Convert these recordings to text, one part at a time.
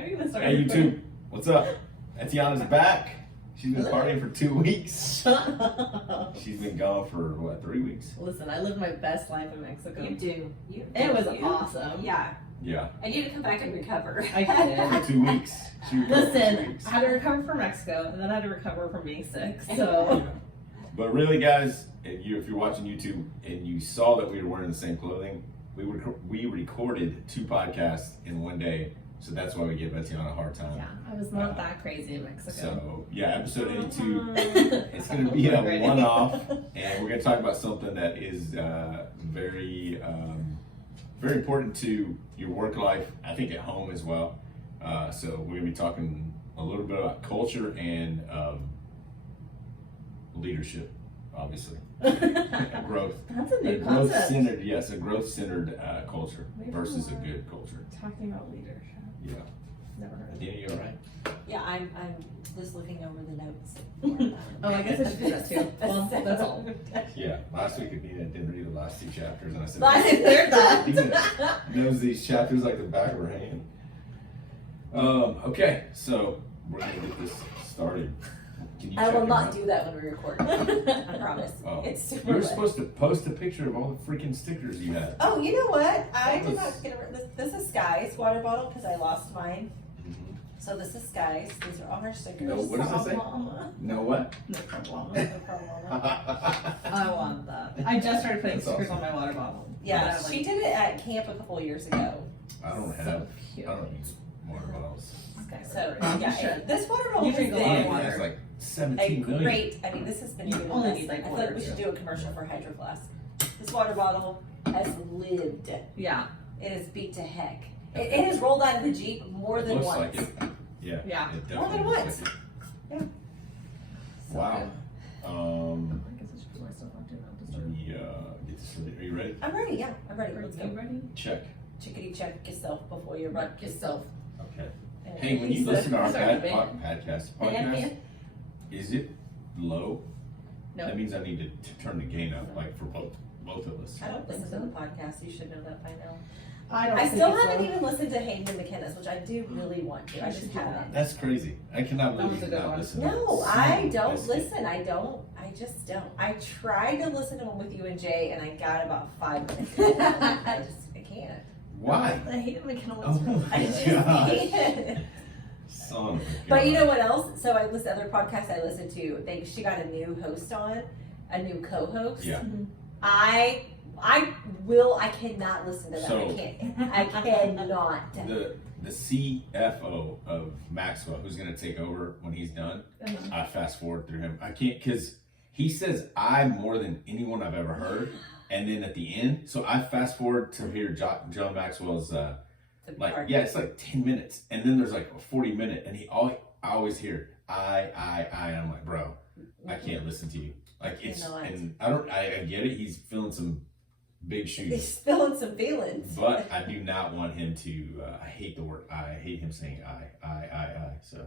Are you gonna start? Hey YouTube, what's up? Etiana's back. She's been partying for 2 weeks. Shut up. She's been gone for, 3 weeks? Listen, I lived my best life in Mexico. You do. It was awesome. Yeah. Yeah, And you need to come back and recover. I did. for 2 weeks. She recovered for 2 Listen, weeks. I had to recover from Mexico, and then I had to recover from being sick. So But really, guys, if you're watching YouTube and you saw that we were wearing the same clothing, we recorded 2 podcasts in 1 day, so that's why we give Etiana a hard time. yeah, I was not that crazy in Mexico. So yeah, episode 82, it's going to be a one-off, and we're going to talk about something that is very important to your work life. I think at home as well. So we're going to be talking a little bit about culture and leadership, obviously, and growth. That's a new A concept. growth-centered, yes, a growth-centered culture Maybe versus a more. good culture. Talking about leadership. Yeah. Never heard of Adina, you all right? Yeah, I'm just looking over the notes. Oh, I guess I should do that too. Well, that's all. Yeah. Last week, Adina didn't read the last 2 chapters, and I said, Last- there's that. Adina knows these chapters like the back of her hand. Okay, so we're gonna get this started. Can you I check will your not notes? do that when we record. I promise. Oh. It's super You were lit. supposed to post a picture of all the freaking stickers you had. Oh, you know what? I That did was- not get this is Sky's water bottle because I lost mine. So this is Sky's. These are all her stickers. No, what does it say? Mama. No what? No problem. No problem. I want that. I just started putting That's stickers awesome. on my water bottle. Yeah, But I'm she like, did it at camp a couple years ago. I don't so have. cute. I don't use water bottles. Okay, So right. yeah, You should. this water bottle You has drink a lot of been water. It's like a 17 million. great. I mean, this has been You doing only this. need, like, I feel one like or we should two. do a commercial for Hydro Flask. This water bottle has lived. Yeah. It is beat to heck. It has rolled out of the Jeep more than Looks once. like it. Yeah. Yeah. It More than definitely looks once. like Yeah. it. Wow. I guess I should put my stuff on too now to start. Get this ready. Are you ready? I'm ready. Yeah, I'm ready. Are Let's you go. ready? Check. Chickadee check yourself before you run. Yourself. Okay. And Hey, when you Lisa- listen to our Sorry, podcast, is it low? No. That means I need to turn the gain up, like for both of us. I don't listen to the podcast. You should know that by now. I don't I think still it's haven't low. even listened to Hayden McKenna's, which I do really want to. I You just should do haven't. That's crazy. I cannot That believe was a you good not one. listen. No, I don't That's- listen. I don't. I just don't. I tried to listen to one with you and Jay, and I got about 5 minutes. I can't. Why? I hate it when McKenna Oh was I my just gosh. can't. Son of a But you gun. know what else? So I listen to other podcasts I listen to. She got a new host on, a new co-host. Yeah. I cannot listen to that. So- I cannot. The CFO of Maxwell, who's going to take over when he's done, I fast forward through him. I can't, because he says I more than anyone I've ever heard. And then at the end, so I fast forward to hear John Maxwell's, it's like 10 minutes. And then there's like a 40-minute, and I always hear, I'm like, bro, I can't listen to you. Like, it's, Cannot. and I get it. He's filling some big He's shoes. spilling some feelings. But I do not want him to, I hate the word I. hate him saying I. So,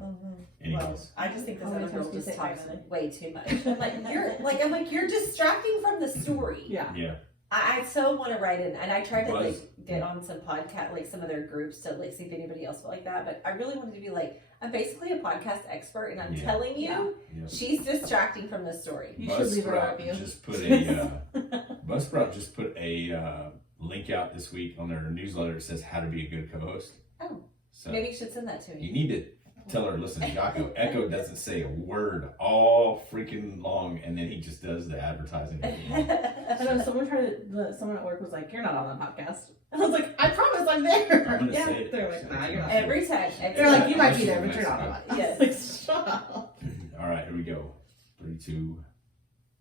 anyways. Well, I just think this How many other girl times do you just say I talks minute? way too much. I'm like, you're distracting from the story. Yeah. Yeah. I so want to write in, and I tried to Buzz. get on some podcast, like some of their groups to see if anybody else felt like that. But I really wanted to be like, I'm basically a podcast expert, and I'm Yeah. telling you, Yeah. she's distracting from the story. You should leave a Buzzsprout review. just put a link out this week on their newsletter. It says how to be a good co-host. Oh. So Maybe you should send that to me. you need to tell her, listen, Jocko, Echo doesn't say a word all freaking long, and then he just does the advertising at the end. I know someone someone at work was like, "You're not on that podcast," and I was like, "I promise I'm there." I'm gonna Yeah, say it. they're like, "Nah, you're not." Every time. They're like, "You might be there, but you're not on it." Yes. Like, shut up. All right, here we go. 3, 2.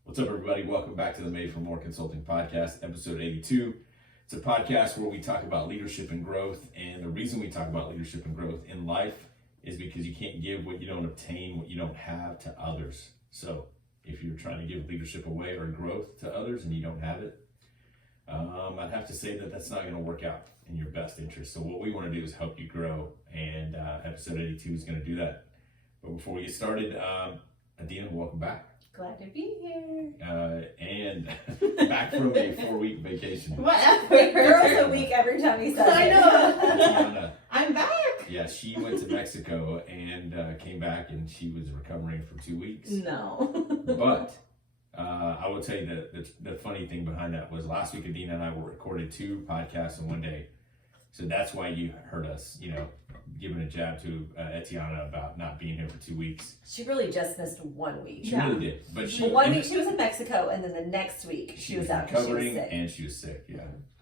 What's up, everybody? Welcome back to the Made for More Consulting Podcast, episode 82. It's a podcast where we talk about leadership and growth. And the reason we talk about leadership and growth in life is because you can't give what you don't obtain, what you don't have to others. So if you're trying to give leadership away or growth to others and you don't have it, I'd have to say that that's not going to work out in your best interest. So what we want to do is help you grow. And episode 82 is going to do that. But before we get started, Adina, welcome back. Glad to be here. And back from a 4-week vacation. Whatever. Wait, girls a week every time he says I it. know. Etiana, I'm back. Yeah, she went to Mexico and came back, and she was recovering for 2 weeks. No. But I will tell you that the funny thing behind that was last week Adina and I were recorded 2 podcasts in one day. So that's why you heard us, giving a jab to Etiana about not being here for 2 weeks. She really just missed 1 week. She really did. But she, Well, 1 week she was in Mexico, and then the next week she was out. recovering She was sick. and she was sick. Yeah.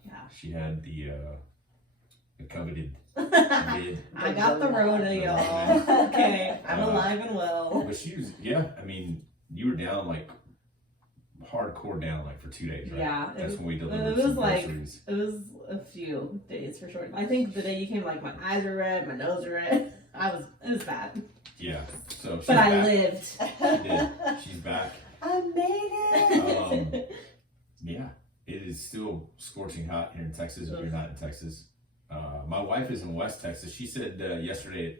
Yeah. She had the coveted mid. I got the Rona, y'all. Okay, I'm alive and well. But she was, I mean, you were down like hardcore down like for 2 days, right? Yeah. That's when we delivered It was some like groceries. it was a few days for sure. I think the day you came, like my eyes were red, my nose were red. It was bad. Yeah. So she's But I back. lived. She did. She's back. I made it. Yeah, it is still scorching hot here in Texas. If you're not in Texas, my wife is in West Texas. She said yesterday at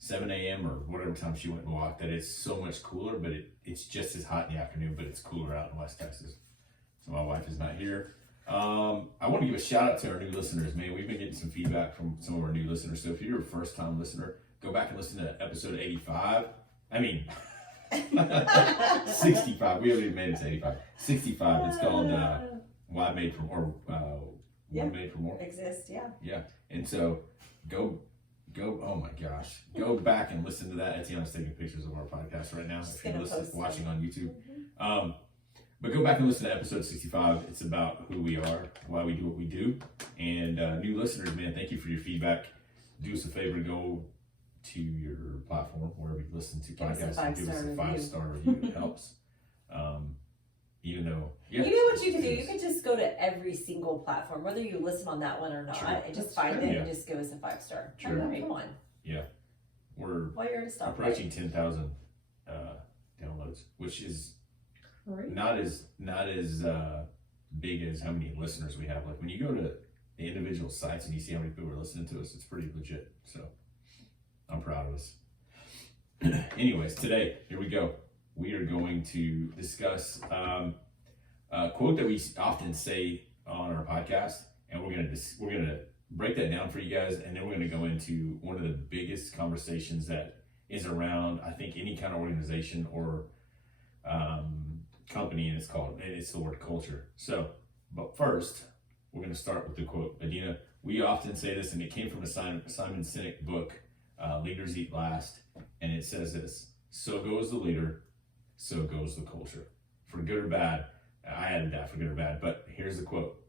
7 a.m. or whatever time she went and walked that it's so much cooler, but it's just as hot in the afternoon, but it's cooler out in West Texas. So my wife is not here. I want to give a shout out to our new listeners, man. We've been getting some feedback from some of our new listeners. So if you're a first time listener, go back and listen to episode 85. I mean, 65. We haven't even made it to 85. 65. It's called Why Made for More. Why Made for More. Exists, yeah. Yeah. And so go. Oh my gosh. Go back and listen to that. Etiana's taking pictures of our podcast right now. If you're watching on YouTube. But go back and listen to episode 65. It's about who we are, why we do what we do. And new listeners, man, thank you for your feedback. Do us a favor, go to your platform, wherever you listen to podcasts, and give us a 5-star review. It helps. Even though, You know what you can do? You can just go to every single platform, whether you listen on that one or not, True. and just find it and just give us a 5-star. True. Come on. Yeah. We're While you're at a stoplight. approaching 10,000 downloads, which is Great. not as big as how many listeners we have. Like when you go to the individual sites and you see how many people are listening to us, it's pretty legit. So I'm proud of us. Anyways, today, here we go. We are going to discuss a quote that we often say on our podcast, and we're gonna break that down for you guys, and then we're gonna go into one of the biggest conversations that is around, I think, any kind of organization or company, and it's the word culture. So, but first, we're gonna start with the quote. Adina, we often say this, and it came from a Simon Sinek book, Leaders Eat Last, and it says this: "So goes the leader, so goes the culture." For good or bad, I added that for good or bad, but here's the quote: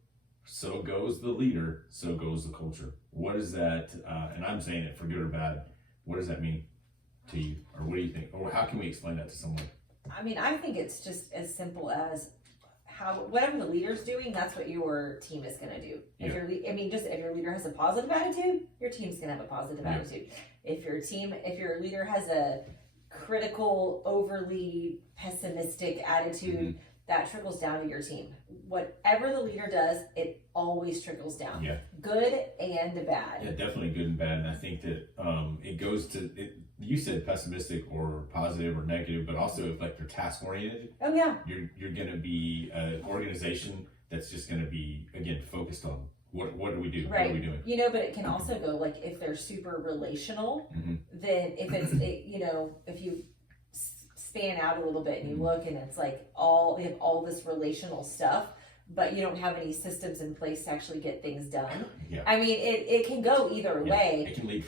"So goes the leader, so goes the culture." What is that? And I'm saying it for good or bad. What does that mean to you, or what do you think, or how can we explain that to someone? I mean, I think it's just as simple as whatever the leader's doing, that's what your team is going to do. If your leader has a positive attitude, your team's going to have a positive attitude. If your leader has a critical, overly pessimistic attitude, that trickles down to your team. Whatever the leader does, it always trickles down. Yeah. Good and bad. Yeah, definitely good and bad. And I think that it goes to it. You said pessimistic or positive or negative, but also if like they're task oriented. Oh yeah. You're going to be an organization that's just going to be, again, focused on what do we do? Right. What are we doing? But it can also go like if they're super relational, then if it's if you span out a little bit and you look and it's like they have all this relational stuff, but you don't have any systems in place to actually get things done. Yeah. I mean, it can go either way. It can lead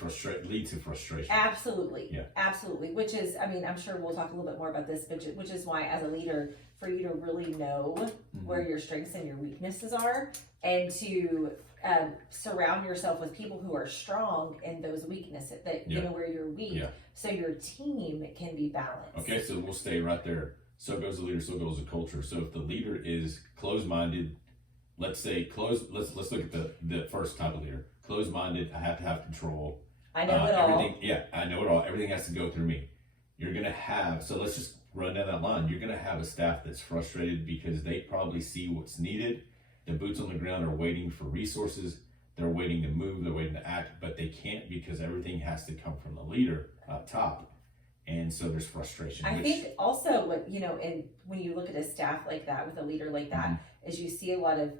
to frustration. Absolutely. Yeah. Absolutely. Which is, I mean, I'm sure we'll talk a little bit more about this, but which is why as a leader, for you to really know where your strengths and your weaknesses are, and to surround yourself with people who are strong in those weaknesses, that you know where you're weak, so your team can be balanced. Okay, so we'll stay right there. So goes the leader, so goes the culture. So if the leader is closed-minded, let's look at the first type of leader. Closed-minded, I have to have control. I know it all. Everything, yeah, I know it all. Everything has to go through me. You're gonna have, so let's just run down that line. You're gonna have a staff that's frustrated because they probably see what's needed. The boots on the ground are waiting for resources. They're waiting to move, they're waiting to act, but they can't because everything has to come from the leader up top. And so there's frustration. I think also and when you look at a staff like that with a leader like that, is you see a lot of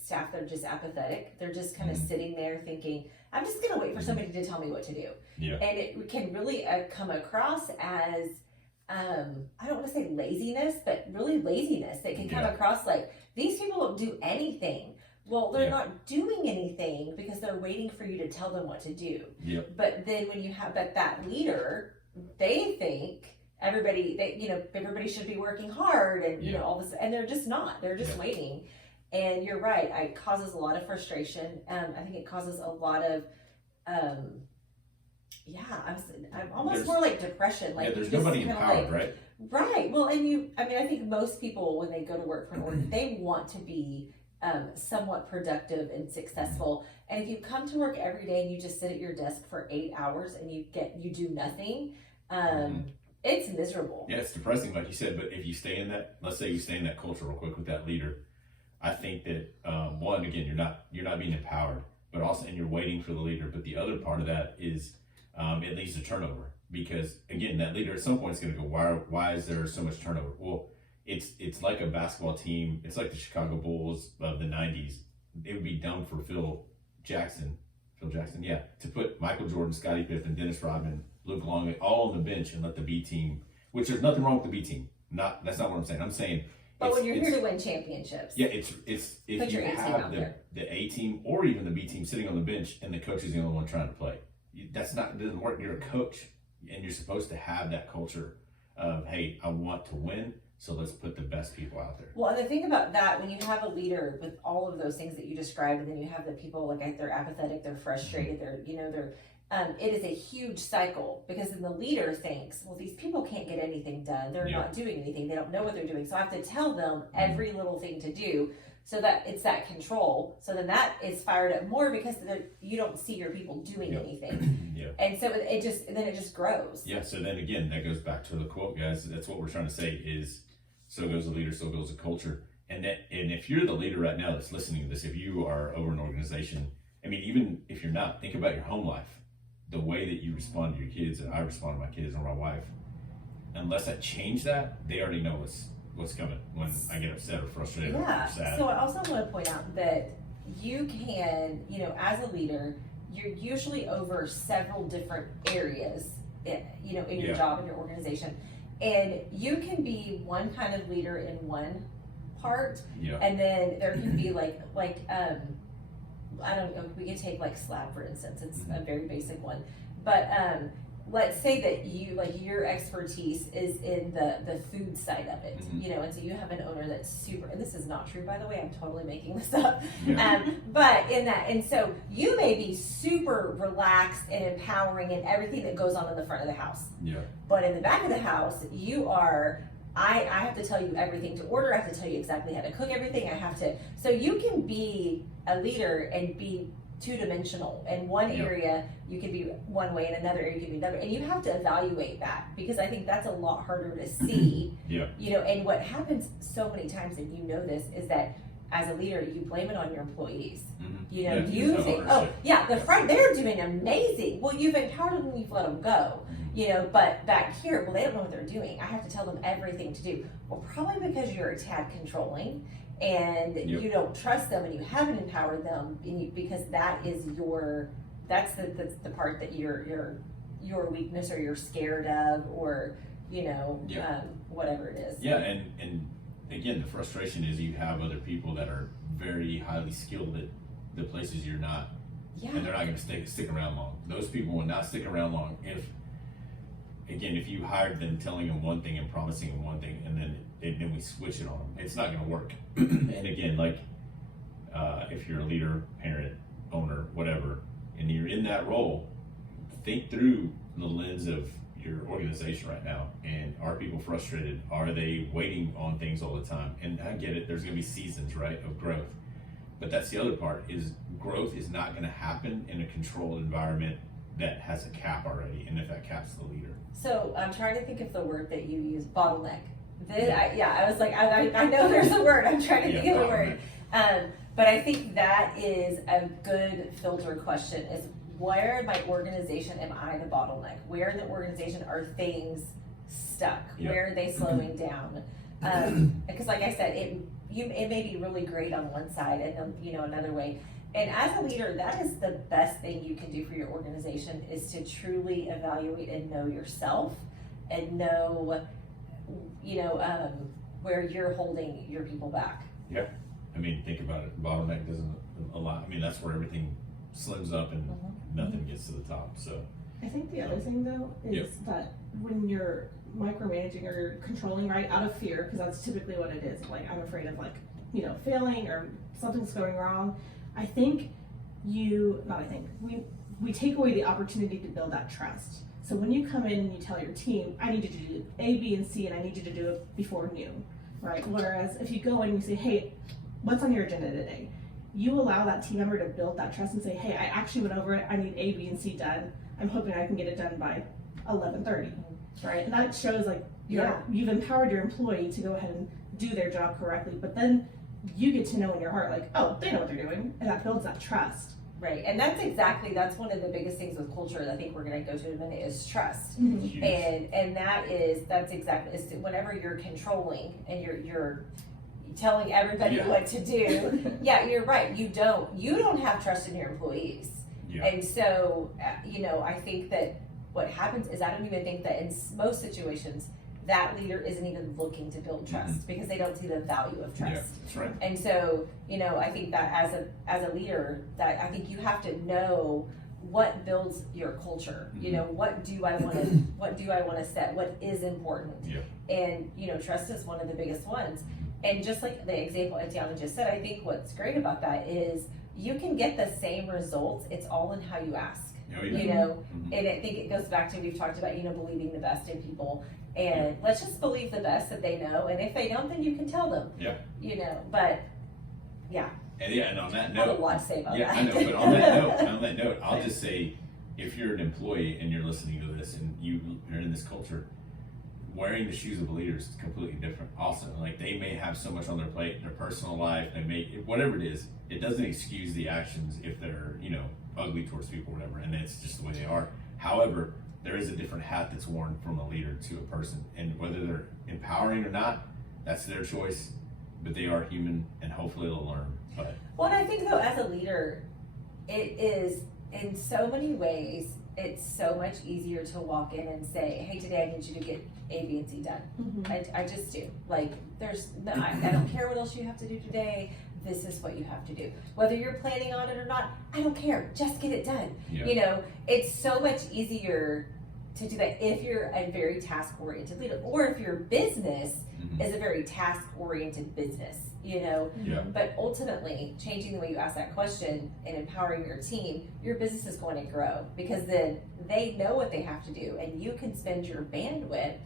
staff that are just apathetic. They're just kind of sitting there thinking, I'm just going to wait for somebody to tell me what to do. Yeah. And it can really come across as, I don't want to say laziness, but really laziness. It can come across like, these people don't do anything. Well, they're not doing anything because they're waiting for you to tell them what to do. Yep. But then when you have that leader, they think everybody should be working hard and, you know, all this, and they're just not. They're just waiting. And you're right. It causes a lot of frustration. I think it causes a lot of, I'm almost more like depression. Like there's nobody empowered, right? Right. Well, and I think most people, when they go to work for an org, they want to be somewhat productive and successful. And if you come to work every day and you just sit at your desk for 8 hours and you do nothing, it's miserable. Yeah, it's depressing, like you said. But if you stay in that, let's say you stay in that culture real quick with that leader, I think that one, again, you're not being empowered, but also, and you're waiting for the leader. But the other part of that is it leads to turnover, because again, that leader at some point is going to go, why is there so much turnover? Well, it's like a basketball team. It's like the Chicago Bulls of the 90s. It would be dumb for Phil Jackson, to put Michael Jordan, Scottie Pippen, Dennis Rodman, Luke Longley all on the bench and let the B team, which there's nothing wrong with the B team. That's not what I'm saying. I'm saying, but when you're here to win championships, it's if you have the A team or even the B team sitting on the bench and the coach is the only one trying to play, it doesn't work. You're a coach and you're supposed to have that culture of, hey, I want to win, so let's put the best people out there. Well, and the thing about that, when you have a leader with all of those things that you described, and then you have the people like they're apathetic, they're frustrated, it is a huge cycle, because then the leader thinks, well, these people can't get anything done. They're not doing anything. They don't know what they're doing. So I have to tell them every little thing to do, so that it's that control. So then that is fired up more because you don't see your people doing anything. And so it just grows. Yeah. So then again, that goes back to the quote, guys. That's what we're trying to say is, so goes the leader, so goes the culture. And if you're the leader right now that's listening to this, if you are over an organization, I mean, even if you're not, think about your home life. The way that you respond to your kids, and I respond to my kids or my wife, unless I change that, they already know what's coming when I get upset or frustrated or sad. So I also want to point out that you can, as a leader, you're usually over several different areas, in your job, in your organization. And you can be one kind of leader in one part, and then there can be I don't know, we could take like SLAP, for instance. It's a very basic one. But let's say that your expertise is in the food side of it, and so you have an owner that's super, and this is not true, by the way, I'm totally making this up. But in that, and so you may be super relaxed and empowering in everything that goes on in the front of the house. But in the back of the house, you are, I have to tell you everything to order. I have to tell you exactly how to cook everything. So you can be a leader and be two-dimensional. In one area, you can be one way, in another area, you can be another. And you have to evaluate that, because I think that's a lot harder to see. And what happens so many times, and you know this, is that as a leader, you blame it on your employees. You think, the front, they're doing amazing. Well, you've empowered them and you've let them go. But back here, well, they don't know what they're doing. I have to tell them everything to do. Well, probably because you're a tad controlling and you don't trust them and you haven't empowered them, because that is that's the part that your weakness, or you're scared of, or whatever it is. And again, the frustration is you have other people that are very highly skilled at the places you're not, and they're not going to stick around long. Those people will not stick around long if you hired them telling them one thing and promising them one thing, and then we switch it on them. It's not going to work. And again, if you're a leader, parent, owner, whatever, and you're in that role, think through the lens of your organization right now. And are people frustrated? Are they waiting on things all the time? And I get it, there's going to be seasons, right, of growth. But that's the other part, is growth is not going to happen in a controlled environment that has a cap already, and if that cap's the leader. So I'm trying to think of the word that you use, bottleneck. I was like, I know there's a word. I'm trying to think of the word. But I think that is a good filter question, is where in my organization am I the bottleneck? Where in the organization are things stuck? Where are they slowing down? Because like I said, it may be really great on one side and then, you know, another way. And as a leader, that is the best thing you can do for your organization, is to truly evaluate and know yourself and know, you know, where you're holding your people back. Yeah. I mean, think about it. Bottleneck doesn't a lot. I mean, that's where everything slims up and nothing gets to the top. So I think the other thing though is that when you're micromanaging or controlling, right, out of fear, because that's typically what it is, like I'm afraid of, like, you know, failing or something's going wrong. I think we take away the opportunity to build that trust. So when you come in and you tell your team, I need you to do A, B, and C, and I need you to do it before noon, right? Whereas if you go in and you say, hey, what's on your agenda today? You allow that team member to build that trust and say, hey, I actually went over it. I need A, B, and C done. I'm hoping I can get it done by 11:30, right? And that shows like you've empowered your employee to go ahead and do their job correctly. But then you get to know in your heart, like, oh, they know what they're doing, and that builds that trust. Right, and that's one of the biggest things with culture that I think we're going to go to in a minute is trust. huge. And that's exactly, is whenever you're controlling and you're telling everybody what to do. Yeah, you're right. You don't have trust in your employees. Yeah. And so, you know, I think that what happens is, I don't even think that in most situations that leader isn't even looking to build trust because they don't see the value of trust. Yeah, that's right. And so, you know, I think that as a leader, that I think you have to know what builds your culture. You know, what do I want to set? What is important? Yeah. And, you know, trust is one of the biggest ones. And just like the example Etiana just said, I think what's great about that is you can get the same results. It's all in how you ask. Oh, yeah. You know, and I think it goes back to, we've talked about, you know, believing the best in people. And let's just believe the best that they know. And if they don't, then you can tell them. Yeah. You know, but yeah. And on that I have a note, lot to say about that. I know, but on that note, I'll just say, if you're an employee and you're listening to this and you're in this culture, wearing the shoes of a leader is completely different. Also, like, they may have so much on their plate, their personal life, they may, whatever it is, it doesn't excuse the actions if they're, you know, ugly towards people or whatever, and it's just the way they are. However, there is a different hat that's worn from a leader to a person, and whether they're empowering or not, that's their choice, but they are human, and hopefully they'll learn. But Well, and I think though, as a leader, it is in so many ways, it's so much easier to walk in and say, hey, today I need you to get A, B, and C done. I just do. Like, I don't care what else you have to do today. This is what you have to do. Whether you're planning on it or not, I don't care. Just get it done. Yeah. You know, it's so much easier to do that if you're a very task-oriented leader, or if your business is a very task-oriented business, you know. Yeah. But ultimately, changing the way you ask that question and empowering your team, your business is going to grow, because then they know what they have to do, and you can spend your bandwidth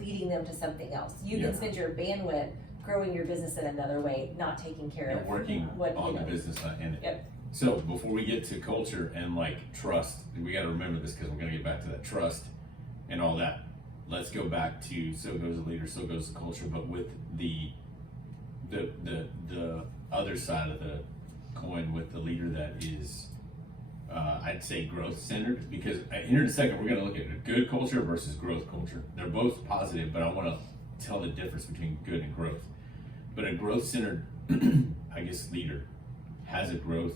leading them to something else. You can spend your bandwidth growing your business in another way, not taking care of working on the business in it. Yep. So before we get to culture and like trust, we got to remember this, because we're going to get back to that trust and all that. Let's go back to so goes the leader, so goes the culture, but with the other side of the coin, with the leader that is, I'd say, growth centered. Because here in a second, we're going to look at a good culture versus growth culture. They're both positive, but I want to tell the difference between good and growth. But a growth centered, I guess, leader has a growth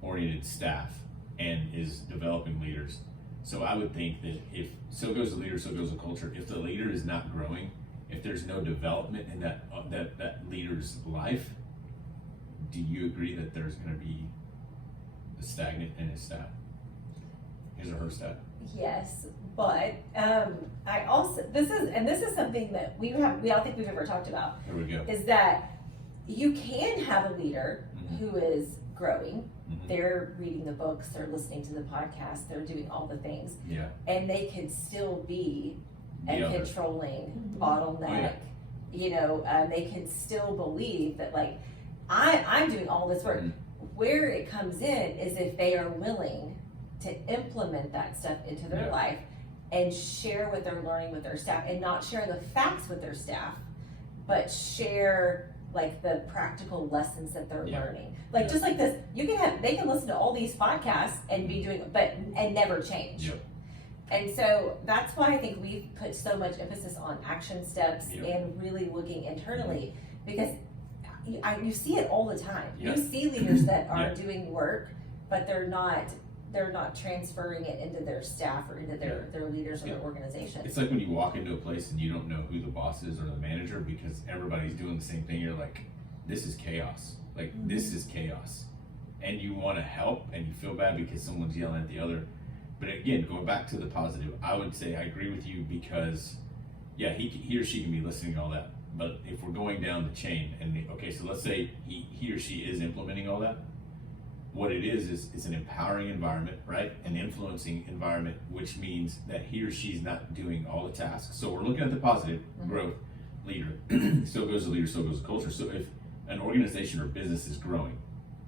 oriented staff and is developing leaders. So I would think that if so goes the leader, so goes the culture. If the leader is not growing, if there's no development in that leader's life, do you agree that there's going to be a stagnant in his staff, his or her staff? Yes, but I also this is something that we don't think we've ever talked about. There we go. Is that you can have a leader who is growing. They're reading the books, they're listening to the podcast, they're doing all the things. Yeah. And they can still be a The other. controlling bottleneck. Oh, yeah. You know, they can still believe that, like, I'm doing all this work. Where it comes in is if they are willing to implement that stuff into their life and share what they're learning with their staff, and not share the facts with their staff, but share like the practical lessons that they're learning. Like just like this, they can listen to all these podcasts and be doing, and never change. Yep. And so that's why I think we've put so much emphasis on action steps Yeah. and really looking internally, because you see it all the time. Yeah. You see leaders that are Yeah. doing work, but they're not transferring it into their staff or into their leaders or their organization. It's like when you walk into a place and you don't know who the boss is or the manager because everybody's doing the same thing. You're like, this is chaos. Like, this is chaos. And you want to help and you feel bad because someone's yelling at the other. But again, going back to the positive, I would say I agree with you because, yeah, he or she can be listening to all that. But if we're going down the chain and, okay, so let's say he or she is implementing all that. What it is it's an empowering environment, right? An influencing environment, which means that he or she's not doing all the tasks. So we're looking at the positive growth leader. So goes the leader, so goes the culture. So if an organization or business is growing,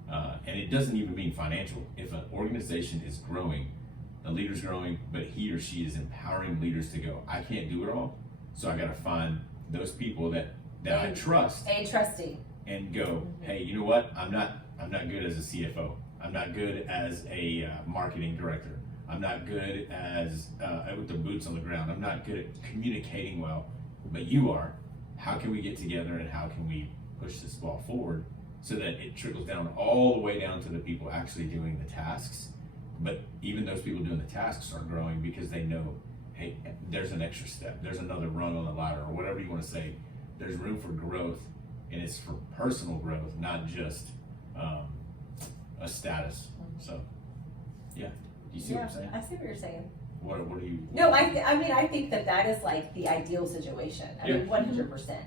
and it doesn't even mean financial, if an organization is growing, the leader's growing, but he or she is empowering leaders to go, I can't do it all. So I got to find those people that I trust And trusting. and go, hey, you know what? I'm not good as a CFO. I'm not good as a marketing director. I'm not good as with the boots on the ground. I'm not good at communicating well, but you are. How can we get together and how can we push this ball forward so that it trickles down all the way down to the people actually doing the tasks? But even those people doing the tasks are growing because they know, hey, there's an extra step. There's another rung on the ladder, or whatever you want to say. There's room for growth, and it's for personal growth, not just a status. So, yeah. Do you see what I'm saying? I see what you're saying. What do you? No, I mean, I think that is like the ideal situation. I mean, 100%.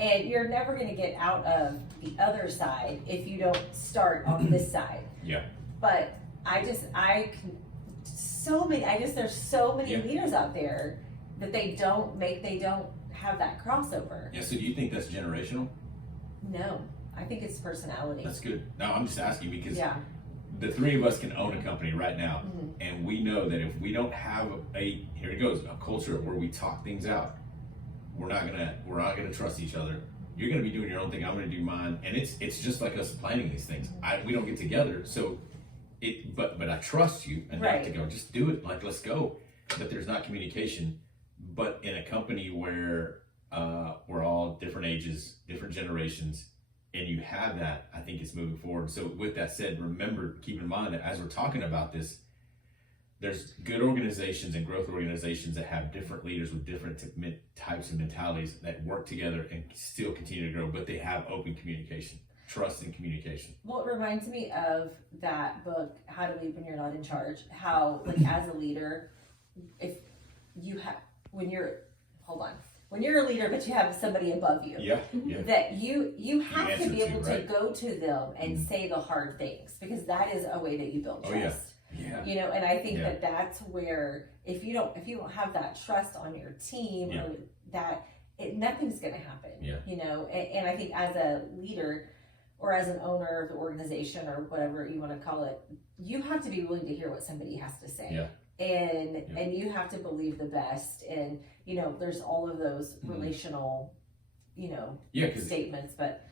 And you're never going to get out of the other side if you don't start on this side. Yeah. But there's so many leaders out there that they don't have that crossover. Yeah, so do you think that's generational? No, I think it's personality. That's good. No, I'm just asking because Yeah. the three of us can own a company right now, Mhm. and we know that if we don't have here it goes, a culture where we talk things out, we're not gonna trust each other. You're gonna be doing your own thing. I'm gonna do mine, and it's just like us planning these things. We don't get together, so but I trust you enough to go, just do it. Like, let's go. But there's not communication. But in a company where we're all different ages, different generations, and you have that, I think it's moving forward. So with that said, keep in mind that as we're talking about this, there's good organizations and growth organizations that have different leaders with different types of mentalities that work together and still continue to grow, but they have open communication, trust and communication. Well, it reminds me of that book, How to Lead When You're Not in Charge. How, like, as a leader, when you're a leader, but you have somebody above you, that you have to be able to go to them and say the hard things, because that is a way that you build trust. Yeah. You know, and I think that's where if you don't have that trust on your team, or nothing's going to happen. Yeah. You know, and I think as a leader or as an owner of the organization or whatever you want to call it, you have to be willing to hear what somebody has to say. Yeah. And you have to believe the best, and you know, there's all of those relational, statements. But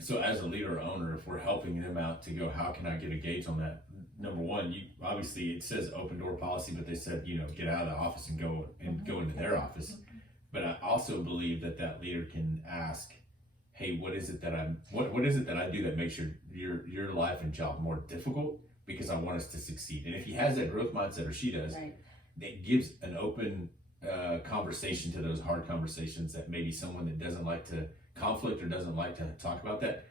so as a leader or owner, if we're helping them out to go, how can I get a gauge on that? Number one, obviously it says open door policy, but they said, get out of the office and go into their office. But I also believe that leader can ask, hey, what is it that I do that makes your life and job more difficult, because I want us to succeed? And if he has that growth mindset, or she does, it gives an open conversation to those hard conversations that maybe someone that doesn't like to conflict or doesn't like to talk about that.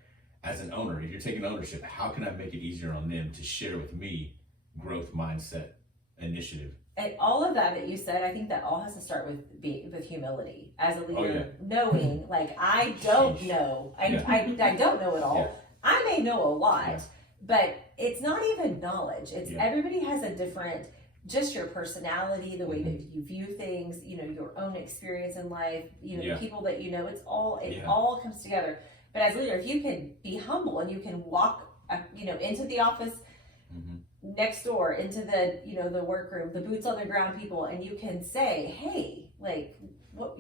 As an owner, if you're taking ownership, how can I make it easier on them to share with me growth mindset initiative? And all of that you said, I think that all has to start with humility as a leader, knowing, like, I don't know, I don't know it all. Yeah. I may know a lot, but it's not even knowledge. It's everybody has a different, just your personality, the way that you view things, your own experience in life, the people that it all comes together. But as a leader, if you can be humble and you can walk, into the office next door, into the, the workroom, the boots on the ground people, and you can say, hey, like, what,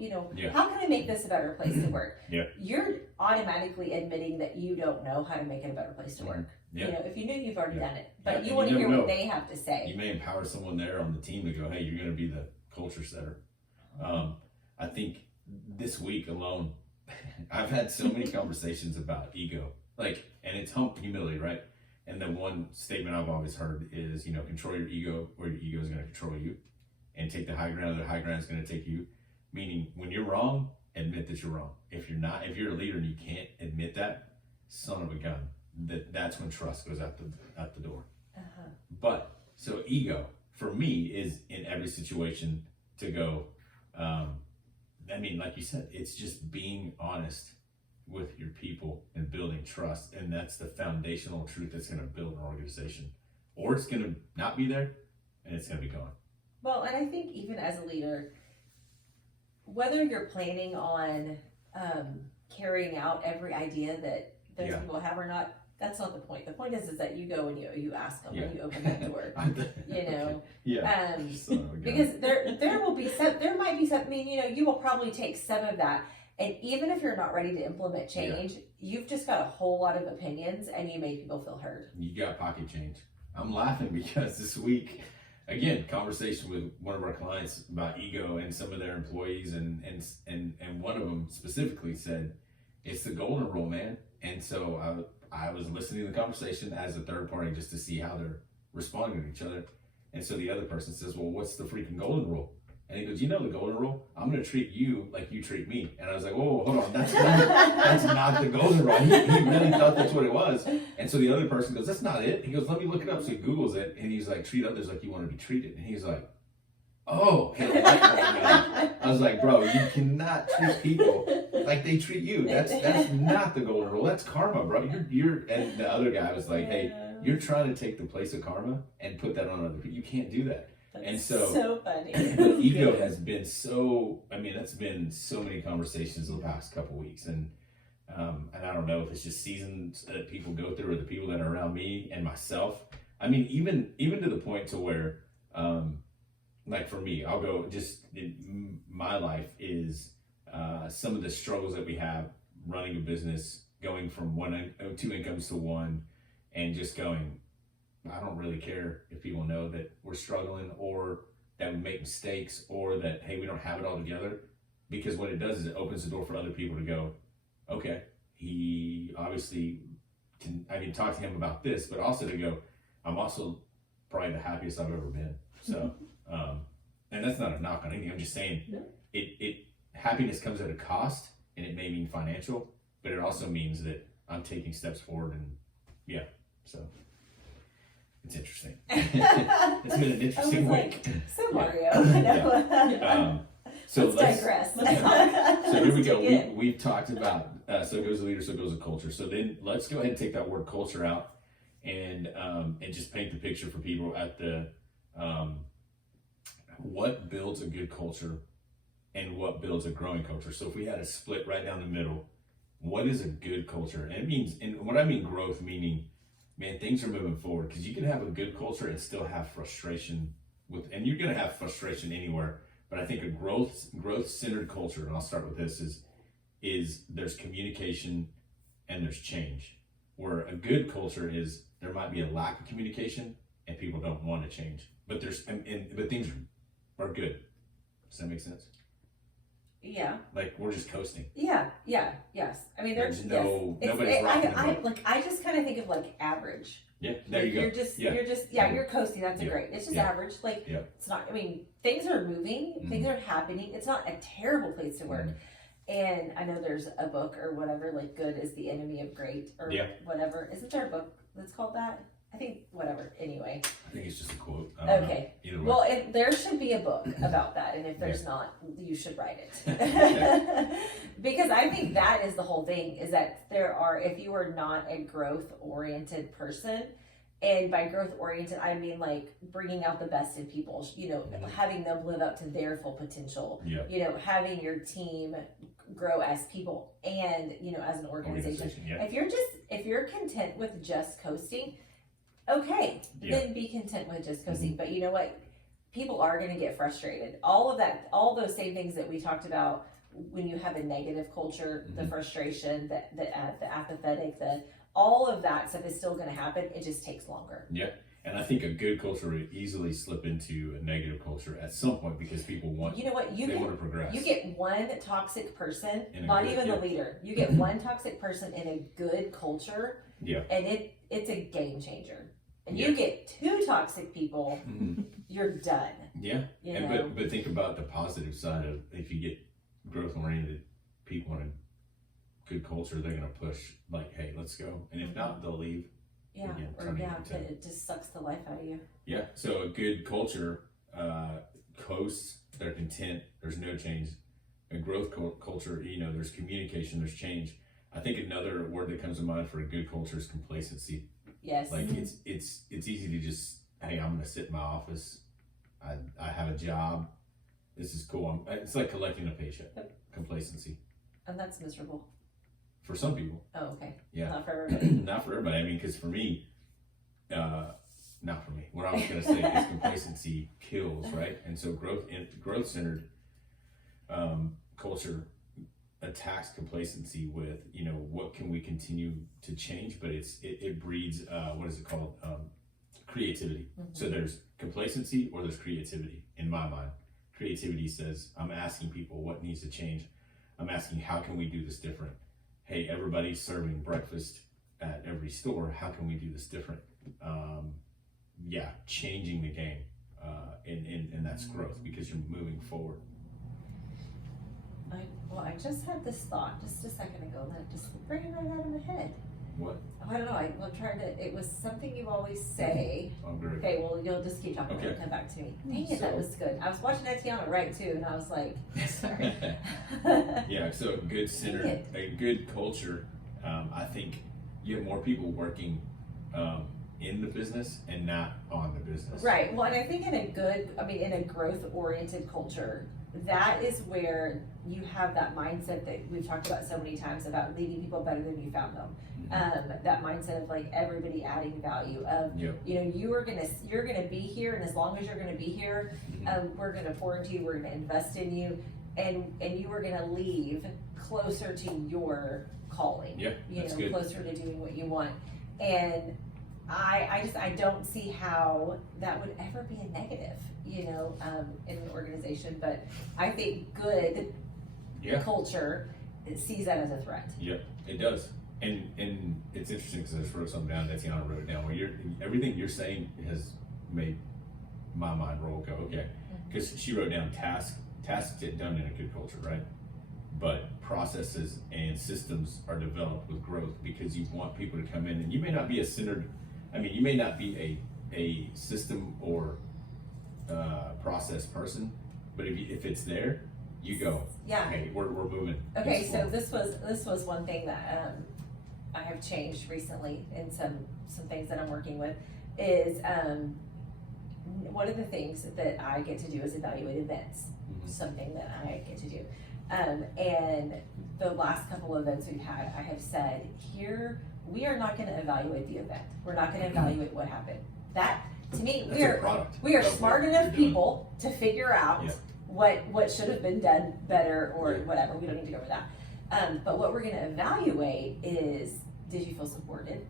how can I make this a better place to work? You're automatically admitting that you don't know how to make it a better place to work. Yeah. You know, if you knew, you've already Yeah. done it, but Yeah, you want to you hear never what know. they have to say. You may empower someone there on the team to go, hey, you're going to be the culture setter. I think this week alone, I've had so many conversations about ego, like, and it's humility, right? And the one statement I've always heard is, you know, control your ego or your ego is going to control you, and take the high ground or the high ground is going to take you. Meaning when you're wrong, admit that you're wrong. If you're a leader and you can't admit that, son of a gun, that's when trust goes out the door. Uh-huh. But so ego for me is in every situation to go, I mean, like you said, it's just being honest with your people and building trust. And that's the foundational truth that's going to build an organization, or it's going to not be there and it's going to be gone. Well, and I think even as a leader, whether you're planning on carrying out every idea that those Yeah. people have or not, that's not the point. The point is that you go and you ask them Yeah. and you open that door. You know, Yeah. Son of a gun. because there will be some, there might be some. I mean, you know, you will probably take some of that, and even if you're not ready to implement change, you've just got a whole lot of opinions, and you make people feel heard. You got pocket change. I'm laughing because this week, again, conversation with one of our clients about ego and some of their employees, and one of them specifically said, it's the golden rule, man. And so I was listening to the conversation as a third party just to see how they're responding to each other. And so the other person says, well, what's the freaking golden rule? And he goes, you know the golden rule? I'm going to treat you like you treat me. And I was like, whoa, hold on. That's not the golden rule. He really thought that's what it was. And so the other person goes, that's not it. He goes, let me look it up. So he Googles it, and he's like, treat others like you want to be treated. And he's like, oh. I was like, bro, you cannot treat people like they treat you. That's not the golden rule. That's karma, bro. You're. And the other guy was like, hey, you're trying to take the place of karma and put that on other people. You can't do that. That's And so funny. ego has been so, I mean, that's been so many conversations in the past couple weeks. And I don't know if it's just seasons that people go through or the people that are around me and myself. I mean, even to the point to where, like for me, I'll go just in my life is some of the struggles that we have running a business, going from two incomes to one, and just going, I don't really care if people know that we're struggling or that we make mistakes or that, hey, we don't have it all together. Because what it does is it opens the door for other people to go, okay, he obviously I can talk to him about this, but also to go, I'm also probably the happiest I've ever been. So, and that's not a knock on anything. I'm just saying it happiness comes at a cost, and it may mean financial, but it also means that I'm taking steps forward, and so it's interesting. It's been an interesting week. So Mario, I know. So let's digress. So here we go. We've talked about so goes the leader, so goes the culture. So then let's go ahead and take that word culture out and just paint the picture for people at the what builds a good culture and what builds a growing culture. So if we had a split right down the middle, what is a good culture? And it means, and what I mean growth, meaning, man, things are moving forward, because you can have a good culture and still have frustration and you're going to have frustration anywhere. But I think a growth-centered culture, and I'll start with this, is there's communication and there's change. Where a good culture is there might be a lack of communication and people don't want to change, but but things are good. Does that make sense? Yeah. Like we're just coasting. Yes. I mean, there's nobody's rocking the boat. I just kind of think of like average. Yeah, there you go. You're coasting. That's great. It's just average. Like it's not. I mean, things are moving. Mm-hmm. Things are happening. It's not a terrible place to work. Mm-hmm. And I know there's a book or whatever, like "Good is the Enemy of Great" or whatever. Isn't there a book that's called that? I think whatever. Anyway. I think it's just a quote. I don't know. Either way. Well, there should be a book about that, and if there's not, you should write it. Because I think that is the whole thing, is that if you are not a growth-oriented person, and by growth-oriented, I mean like bringing out the best in people, having them live up to their full potential, having your team grow as people and, as an organization. If you're content with just coasting, okay, then be content with just coasting. Mm-hmm. But you know what? People are going to get frustrated. All those same things that we talked about when you have a negative culture, the frustration, the apathetic, all of that stuff is still going to happen. It just takes longer. And I think a good culture would easily slip into a negative culture at some point because people want, You know what? they want to progress. You get one toxic person, In a not good- even yeah. the leader. You get one toxic person in a good culture, Yeah. and it's a game changer. And Yeah. you get 2 toxic people, Mhm. you're done. Yeah. You And know? but think about the positive side of if you get growth oriented people in a good culture, they're gonna push like, hey, let's go. And if not, they'll leave. Yeah, Again, or turning yeah, into- but it just sucks the life out of you. Yeah. So a good culture coasts, they're content, there's no change. A growth culture, there's communication, there's change. I think another word that comes to mind for a good culture is complacency. Yes. Like it's easy to just, hey, I'm gonna sit in my office. I have a job. This is cool. It's like collecting a paycheck. Yep. Complacency And that's miserable. for some people. Oh, okay. Yeah. Not for everybody. Not for everybody. I mean, because for me, not for me. What I was gonna say is complacency kills, right? And so growth centered culture attacks complacency with what can we continue to change, but it breeds what is it called, creativity. So there's complacency or there's creativity. In my mind, creativity says I'm asking people what needs to change. I'm asking how can we do this different. Hey, everybody's serving breakfast at every store, how can we do this different? Changing the game, and that's growth because you're moving forward. I just had this thought just a second ago that just bring it right out of my head. What? I don't know. I'm trying to. It was something you always say. I'm very Okay, well, you'll just keep talking. Okay. It'll come back to me. Dang it, that So- was good. I was watching Etiana write too, and I was like, sorry. Yeah, so a good centered, a good culture. I think you have more people working in the business and not on the business. Right. Well, and I think in a growth-oriented culture, that is where you have that mindset that we've talked about so many times about leaving people better than you found them. That mindset of like everybody adding value of, Yep. you're gonna be here, and as long as you're gonna be here, we're gonna pour into you, we're gonna invest in you, and you are gonna leave closer to your calling. Yeah, that's good. Closer to doing what you want. And I don't see how that would ever be a negative, in an organization. But I think good Yeah. culture sees that as a threat. Yep, it does. And it's interesting because I just wrote something down. Tatiana wrote it down. Where everything you're saying has made my mind roll. Go okay, because she wrote down tasks get done in a good culture, right? But processes and systems are developed with growth because you want people to come in, and you may not be a centered. I mean, you may not be a system or process person, but if it's there, you go. Yeah. Hey, we're moving. Okay, It's so flowing. this was one thing that I have changed recently in some things that I'm working with is one of the things that I get to do is evaluate events. Something that I get to do. And the last couple of events we've had, I have said, here, we are not gonna evaluate the event. We're not gonna evaluate what happened. That, to me, That's a product we are of smart what enough you're doing. people to figure out Yeah. what should have been done better or Yeah. whatever. We don't need to go over that. But what we're gonna evaluate is, did you feel supported?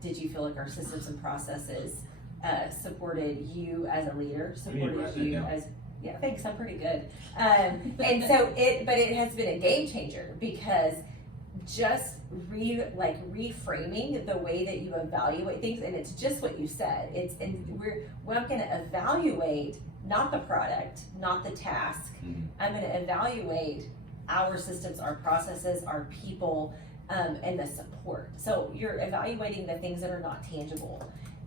Did you feel like our systems and processes supported you as a leader, We need to write supported that you down. as, yeah, thanks, I'm pretty good. And so but it has been a game changer because just reframing the way that you evaluate things, and it's just what you said. I'm gonna evaluate not the product, not the task. I'm gonna evaluate our systems, our processes, our people, and the support. So you're evaluating the things that are not tangible.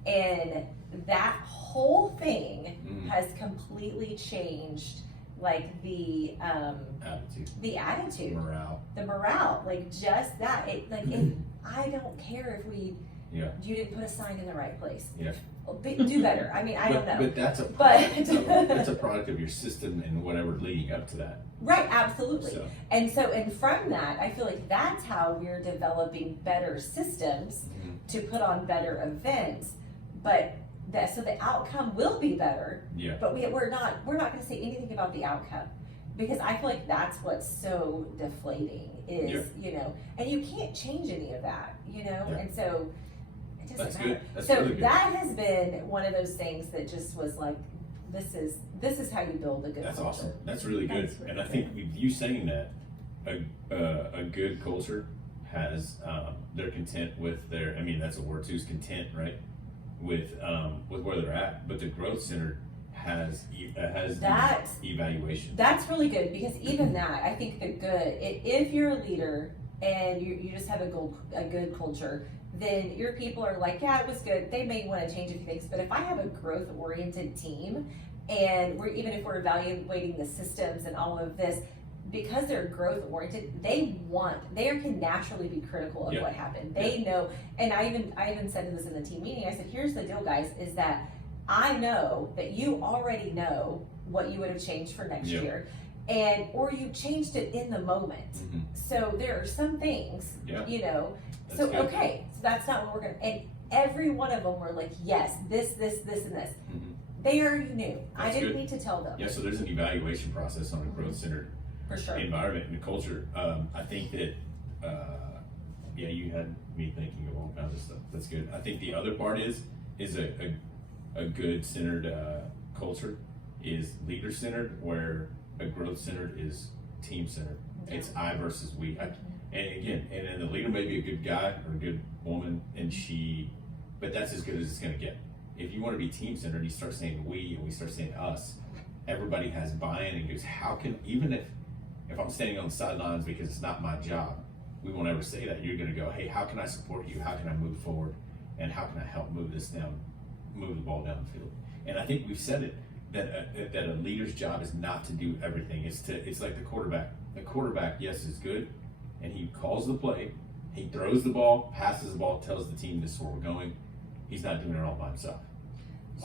And that whole thing has completely changed like the attitude, morale. the morale, like just that. I don't care if you didn't put a sign in the right place. Yeah. Do better. I mean, I don't know. But that's a But- product. That's a product of your system and whatever leading up to that. Right, absolutely. So, And from that, I feel like that's how we're developing better systems to put on better events. But so the outcome will be better. yeah. But we're not going to say anything about the outcome because I feel like that's what's so deflating is, and you can't change any of that, and so it doesn't That's matter. good. That's So really good. that has been one of those things that just was like, this is how you build a good That's culture. awesome. That's really good. That's really And I think with you saying that, a good culture has they're content with their. I mean, that's a word too. Is content, right? With where they're at. But the growth center has That- evaluation. That's really good because even that, I think the good, if you're a leader and you just have a good culture, then your people are like, yeah, it was good. They may want to change a few things, but if I have a growth oriented team and even if we're evaluating the systems and all of this, because they're growth oriented, they can naturally be critical of Yeah. what happened. They know, and I even said this in the team meeting, I said, here's the deal, guys, is that I know that you already know what you would have changed for next Yeah. year, or you changed it in the moment. Mhm. So there are some things, Yeah. That's so good. okay, so that's not what we're gonna, and every one of them were like, yes, this, and this. Mhm. They already knew. I That's didn't good. need to tell them, Yeah. So there's an evaluation process on a growth centered for sure. environment and culture. I think that, you had me thinking of all kinds of stuff. That's good. I think the other part is a good centered culture is leader centered, where a growth centered is team centered. It's I versus we. And then the leader may be a good guy or a good woman, but that's as good as it's going to get. If you want to be team centered, you start saying we and we start saying us. Everybody has buy-in and goes, how can, even if I'm standing on the sidelines because it's not my job, we won't ever say that. You're going to go, hey, how can I support you? How can I move forward? And how can I help move the ball down the field? And I think we've said it, that a leader's job is not to do everything. It's like the quarterback. The quarterback, yes, is good, and he calls the play, he throws the ball, passes the ball, tells the team this is where we're going. He's not doing it all by himself.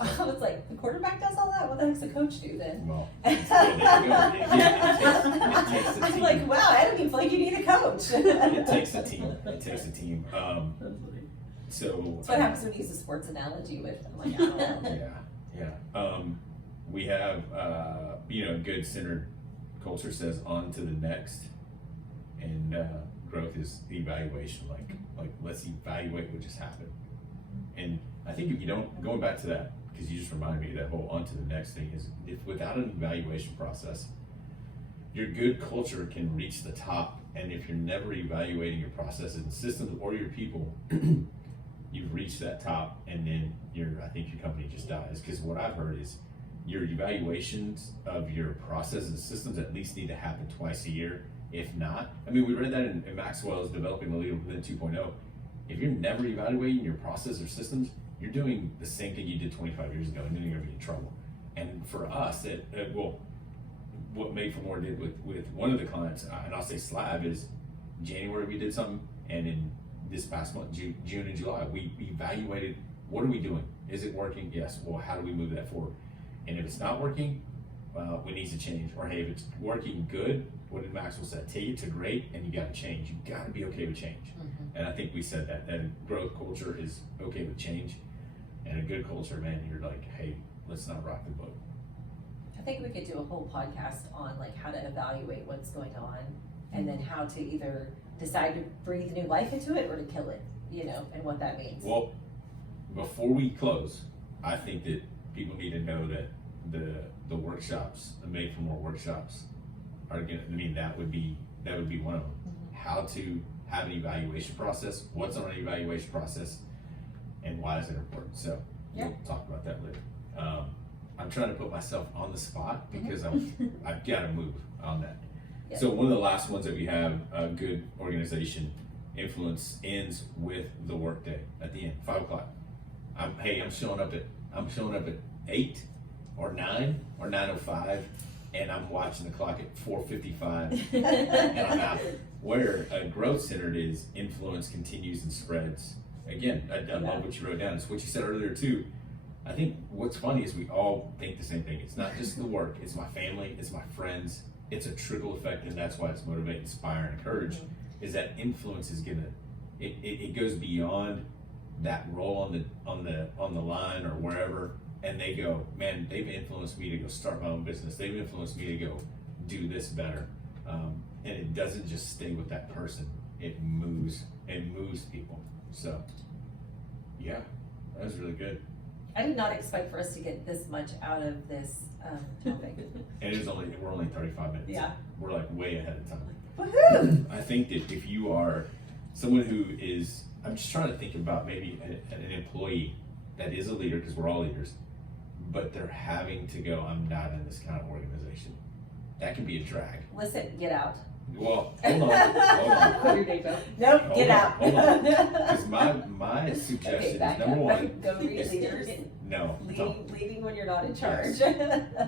I was like, the quarterback does all that? What the heck's the coach do then? Well, there you go. It takes a I'm team. like, wow, I don't even feel like you need a coach. It takes a team. It takes a team. So That's what happens when you use a sports analogy with. I'm like, I don't know. Yeah. We have good centered culture says on to the next, and growth is evaluation. Like let's evaluate what just happened. And I think if you don't, going back to that, because you just reminded me of that whole on to the next thing, is if without an evaluation process, your good culture can reach the top, and if you're never evaluating your processes and systems or your people, you've reached that top, and then I think your company just dies. Because what I've heard is your evaluations of your processes and systems at least need to happen twice a year. If not, I mean, we read that in Maxwell's Developing the Leader Within 2.0. If you're never evaluating your process or systems, you're doing the same thing you did 25 years ago, and then you're gonna be in trouble. And for us, what Made for More did with one of the clients, and I'll say Slab, is January we did something, and in this past month, June and July, we evaluated, what are we doing? Is it working? Yes. Well, how do we move that forward? And if it's not working, we need to change. Or hey, if it's working good, what did Maxwell say? Take it to great, and you got to change. You got to be okay with change. Mm-hmm. And I think we said that a growth culture is okay with change, and a good culture, man, you're like, hey, let's not rock the boat. I think we could do a whole podcast on like how to evaluate what's going on, and then how to either decide to breathe new life into it or to kill it, and what that means. Well, before we close, I think that people need to know that the workshops, the Made for More workshops, are gonna. I mean, that would be one of them. Mm-hmm. How to have an evaluation process. What's on an evaluation process, and why is it important? So Yeah. we'll talk about that later. I'm trying to put myself on the spot because Mm-hmm. I've got to move on that. Yeah. So one of the last ones that we have, a good organization influence ends with the workday at the end, 5 o'clock. I'm showing up at 8 or 9 or 9:05, and I'm watching the clock at 4:55, and I'm out. Where a growth centered is influence continues and spreads. Again, I love what you wrote down. It's what you said earlier too. I think what's funny is we all think the same thing. It's not just the work, it's my family, it's my friends. It's a trickle effect, and that's why it's motivate, inspire, and encourage. Mm-hmm. Is that influence is gonna it goes beyond that role on the line or wherever, and they go, man, they've influenced me to go start my own business. They've influenced me to go do this better. And it doesn't just stay with that person. It moves people. So yeah, that was really good. I did not expect for us to get this much out of this topic. And we're only 35 minutes. Yeah. We're like way ahead of time. Woohoo! I think that if you are someone who is, I'm just trying to think about maybe an employee that is a leader, because we're all leaders, but they're having to go, I'm not in this kind of organization. That can be a drag. Listen, get out. Well, hold on. Quit your day job. Nope, Hold get on, out. hold on. Because my suggestion Okay, is back number up. one. Go read leaders. No, don't. Leading when you're not in charge.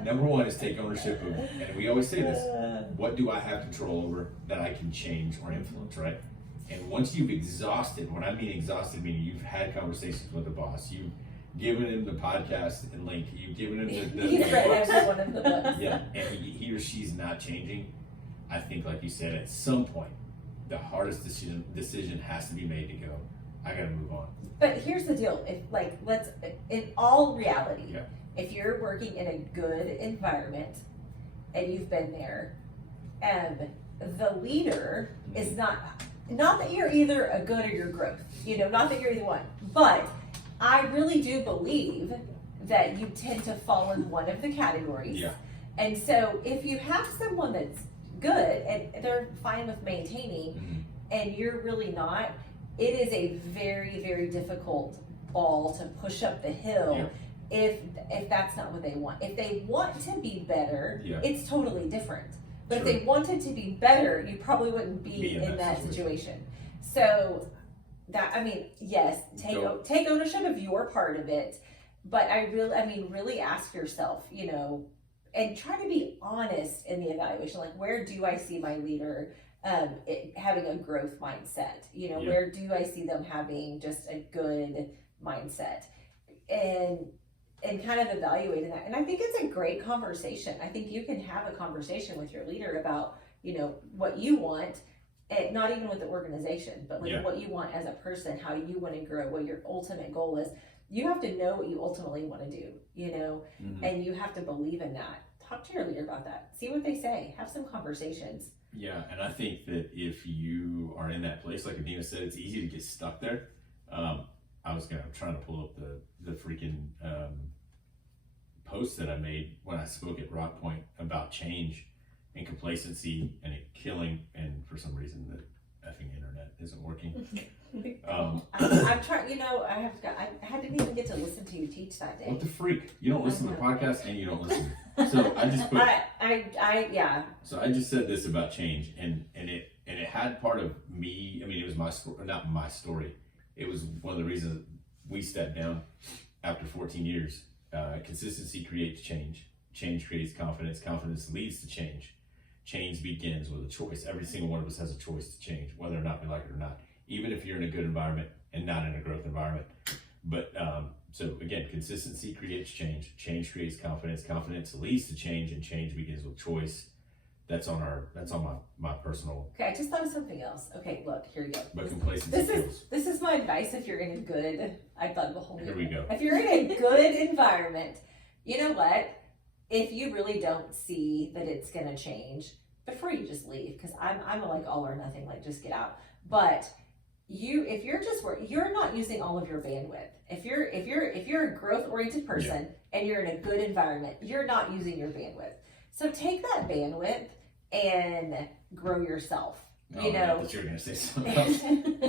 Number one is take ownership of, and we always say this, what do I have control over that I can change or influence, right? And once you've exhausted, when I mean exhausted, meaning you've had conversations with the boss, you've given him the podcast and link, you've given him the He's read books. every one of the books. Yeah, and he or she's not changing. I think, like you said, at some point, the hardest decision has to be made to go, I gotta move on. But here's the deal: let's in all reality, Yeah. if you're working in a good environment and you've been there, the leader is not that you're either a good or you're growth. Not that you're either one. But I really do believe that you tend to fall in one of the categories. Yeah. And so if you have someone that's good and they're fine with maintaining, Mhm. and you're really not, it is a very, very difficult ball to push up the hill if that's not what they want. If they want to be better, Yeah. it's totally different. But Sure. if they wanted to be better, you probably wouldn't be in that situation. So yes, take ownership of your part of it, but really ask yourself, and try to be honest in the evaluation. Like, where do I see my leader having a growth mindset? Where do I see them having just a good mindset? And kind of evaluating that. And I think it's a great conversation. I think you can have a conversation with your leader about, what you want, and not even with the organization, but what you want as a person, how you want to grow, what your ultimate goal is. You have to know what you ultimately want to do, Mhm. and you have to believe in that. Talk to your leader about that. See what they say. Have some conversations. Yeah, and I think that if you are in that place, like Adina said, it's easy to get stuck there. I'm trying to pull up the freaking post that I made when I spoke at Rock Point about change and complacency and it killing, and for some reason the effing internet isn't working. I'm trying. I didn't even get to listen to you teach that day. What the freak? You don't listen to the podcast and you don't listen. So I just put. Yeah. So I just said this about change, and it had part of me. I mean, it was my story, not my story. It was one of the reasons we stepped down after 14 years. Consistency creates change. Change creates confidence. Confidence leads to change. Change begins with a choice. Every single one of us has a choice to change, whether or not we like it or not. Even if you're in a good environment and not in a growth environment. But so again, consistency creates change. Change creates confidence. Confidence leads to change, and change begins with choice. That's on my personal. Okay, I just thought of something else. Okay, look, here we go. But complacency kills. This is my advice if you're in a good. I thought of a whole. Here we go. If you're in a good environment, you know what? If you really don't see that it's gonna change, before you just leave, because I'm a, like all or nothing, like just get out. But if you're not using all of your bandwidth. If you're a growth oriented person and you're in a good environment, you're not using your bandwidth. So take that bandwidth and grow yourself. I thought you were gonna say something else.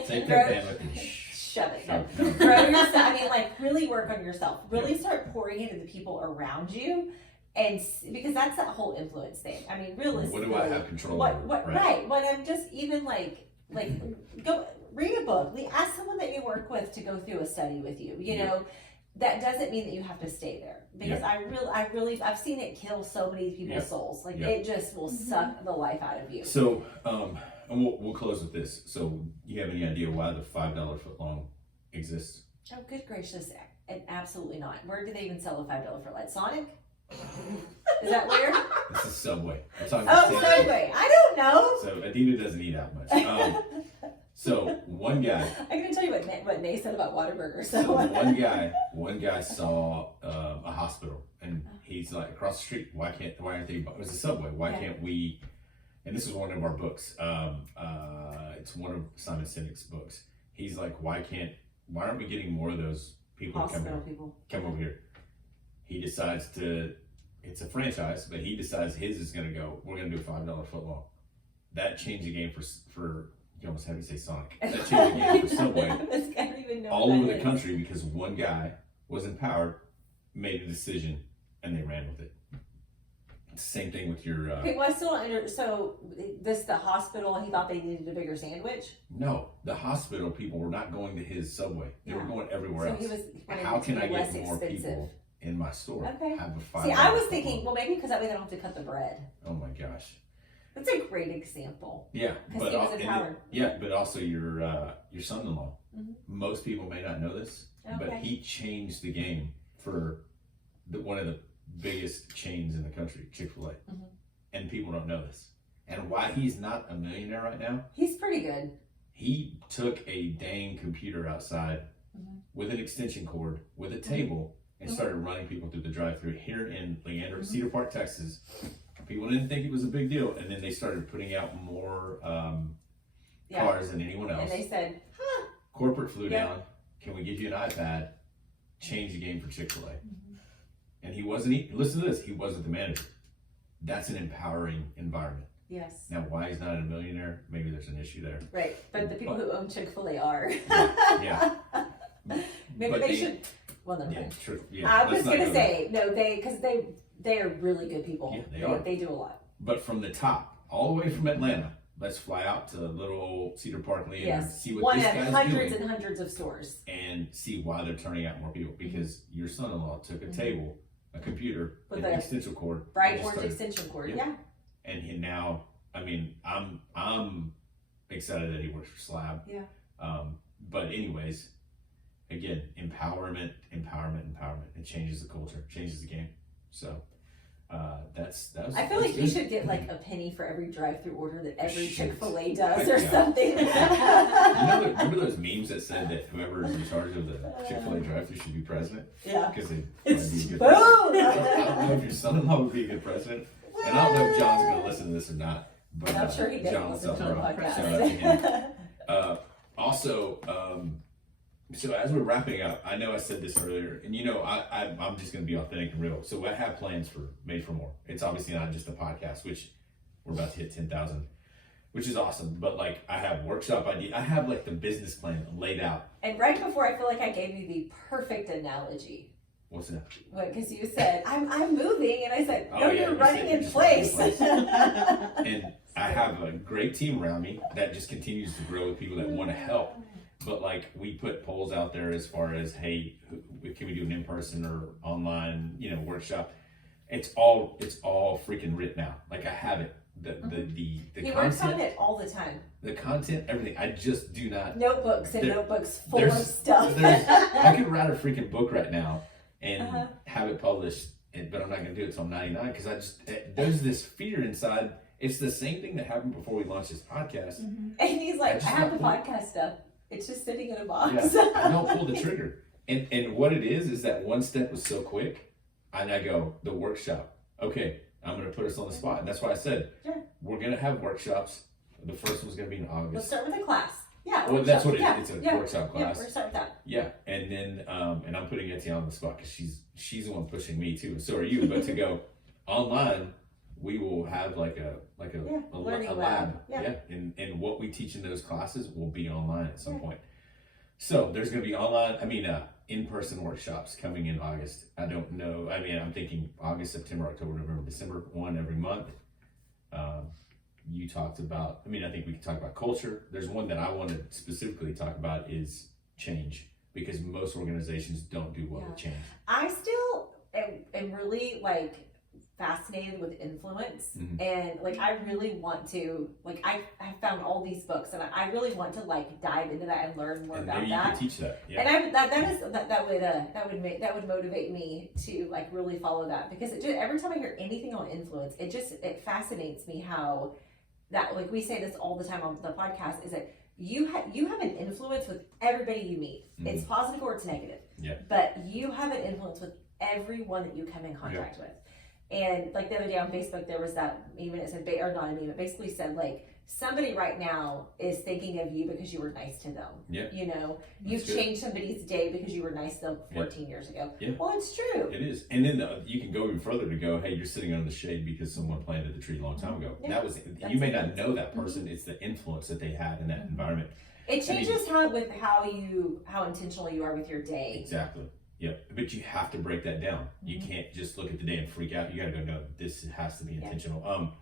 Take that bandwidth and shove it. No. Grow yourself. Really work on yourself. Really start pouring into the people around you, and because that's that whole influence thing. Realistically, what do I have control over? Right. What I'm just even like go read a book. Ask someone that you work with to go through a study with you. That doesn't mean that you have to stay there, because I've seen it kill so many people's souls. It just will suck the life out of you. So, and we'll close with this. So, you have any idea why the $5 footlong exists? Oh, good gracious! And absolutely not. Where do they even sell a $5 foot light? Sonic? Is that where? This is Subway. I'm talking Subway. I don't know. So Adina doesn't eat out much. So one guy. I'm gonna tell you what Nay said about Whataburger. So So one guy saw a hospital, and he's like, across the street. Why aren't they? It was a Subway. Why can't we? And this is one of our books. It's one of Simon Sinek's books. He's like, why aren't we getting more of those people to hospital people come over here? He decides to. It's a franchise, but he decides his is going to go. We're going to do a $5 footlong. That changed the game for. You almost had to say Sonic. That changed the game for Subway. I don't even know All what over that the is. country because one guy was empowered, made a decision, and they ran with it. Same thing with your. Okay, well, I still don't under. So the hospital, he thought they needed a bigger sandwich. No, the hospital people were not going to his Subway. They were going everywhere So else. he was. How can I get less more expensive. people in my store? Okay. Have a $5 See, I was footlong. thinking, well, maybe because that way they don't have to cut the bread. Oh my gosh. That's a great example. Yeah, Because he was and empowered. but also your son-in-law. Mhm. Most people may not know this, but Okay. he changed the game for one of the biggest chains in the country, Chick-fil-A. Mhm. And people don't know this. And why he's not a millionaire right now, He's pretty good. he took a dang computer outside Mhm. with an extension cord, with a table, and started running people through the drive-thru here in Leander, Cedar Park, Texas. People didn't think it was a big deal, and then they started putting out more Yeah. cars than anyone else. And they said, Corporate flew Yeah. down. Can we give you an iPad? Change the game for Chick-fil-A. Mm-hmm. And he wasn't. Listen to this. He wasn't the manager. That's an empowering environment. yes. Now, why he's not a millionaire? Maybe there's an issue there. Right. But the people who own Chick-fil-A are. Yeah. Maybe But they should. Well, never Yeah, mind. true. Yeah. I let's was not gonna go there. say no, because they are really good people. Yeah, they are. They do a lot. But from the top, all the way from Atlanta, let's fly out to little old Cedar Park, Leander, and Yes. see what One this of guy's hundreds doing, and hundreds of stores. and see why they're turning out more people. Because your son-in-law took a table, a computer, With an a extension cord, and Bright just orange started- extension cord. Yeah. Yeah. and he now, I mean, I'm excited that he works for Slab. Yeah. But anyways, again, empowerment. It changes the culture, changes the game. So that was. I feel like that's you good. should get like a penny for every drive-through order that every Shoot. Chick-fil-A does Heck or yeah. something. Remember those memes that said that whoever is in charge of the Chick-fil-A drive-thru should be president? Yeah. Because they It's be a good boom. president. I don't know if your son-in-law would be a good president, and I don't know if John's going to listen to this or not. But I'm sure he does John, listen what's to up, the bro? Shout out to him. podcast. Also, so as we're wrapping up, I know I said this earlier, and I'm just going to be authentic and real. So I have plans for Made for More. It's obviously not just a podcast, which we're about to hit 10,000, which is awesome. But like, I have workshop idea. I have like the business plan laid out. And right before, I feel like I gave you the perfect analogy. What's that? Because you said, I'm moving, and I said, no, Oh, yeah, you're you running said in you're just running in place. And I have a great team around me that just continues to grow with people that want to help. But like, we put polls out there as far as, hey, can we do an in-person or online, workshop? It's all freaking written out. Like, I have it. The He works on content, it all the time. the content, everything. I just do not. Notebooks and There- notebooks full of stuff. I could write a freaking book right now and Uh-huh. have it published, but I'm not going to do it until I'm 99 because there's this fear inside. It's the same thing that happened before we launched this podcast. And he's like, I just have the not- podcast stuff. It's just sitting in a box. Yeah, I don't pull the trigger. And what it is that one step was so quick, and I go, the workshop. Okay, I'm going to put us on the spot. And that's why I said, Sure. we're going to have workshops. The first one's going to be in Let's August. start with a class. Yeah. Well, that's what it is. yeah, It's a yeah, workshop Yeah, class. we're gonna start with that. Yeah, and then and I'm putting Etienne on the spot because she's the one pushing me too. So are you? But to go online, we will have like a learning lab. lab. Yeah. And what we teach in those classes will be online at some point. So there's going to be in-person workshops coming in August. I don't know. I mean, I'm thinking August, September, October, November, December, one every month. You talked about, I think we can talk about culture. There's one that I want to specifically talk about is change, because most organizations don't do well with change. I still am really fascinated with influence, Mhm. and I really want to I found all these books, and I really want to dive into that and learn more And about maybe you that. can teach that. Yeah. And that would motivate me to really follow that, because it just, every time I hear anything on influence, it fascinates me how that we say this all the time on the podcast, is that you have an influence with everybody you meet. Mhm. It's positive or it's negative. Yeah. But you have an influence with everyone that you come in contact with. And like the other day on Facebook, there was that meme, and it said, or not a meme, it basically said like, somebody right now is thinking of you because you were nice to them. Yeah. You know, you've good. changed somebody's day because you were nice to them 14 years ago. Yeah. Well, it's true. It is. And then you can go even further to go, hey, you're sitting under the shade because someone planted the tree a long time ago. Yeah. That was, you may not know that person. It's the influence that they had in that environment. It changes how intentional you are with your day. Exactly. Yeah. But you have to break that down. You can't just look at the day and freak out. You got to go, no, this has to be intentional.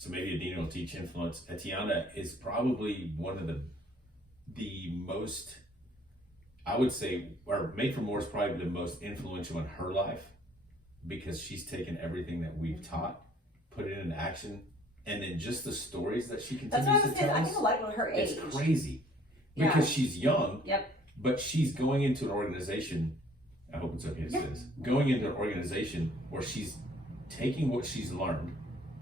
So maybe Adina will teach influence. Etiana is probably one of the most, I would say, or Made for More is probably the most influential in her life, because she's taken everything that we've taught, put it into action, and then just the stories that she That's continues what I was to saying. tell I us. feel like with her age. It's crazy Yeah. because she's young. Yep. But she's going into an organization. I hope it's okay to say this. Going into an organization where she's taking what she's learned,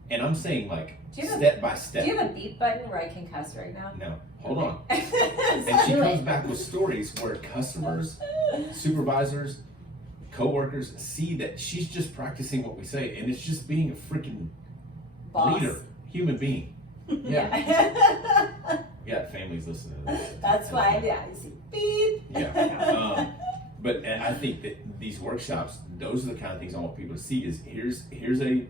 and I'm saying like step by step. Do you have a beep button where I can cuss right now? No, hold on. And she comes back with stories where customers, supervisors, co-workers see that she's just practicing what we say, and it's just being a freaking Boss. leader, human being. Yeah, Yeah. yeah. Families listening to this. That's why I see beep. Yeah. But and I think that these workshops, those are the kind of things I want people to see. Is here's a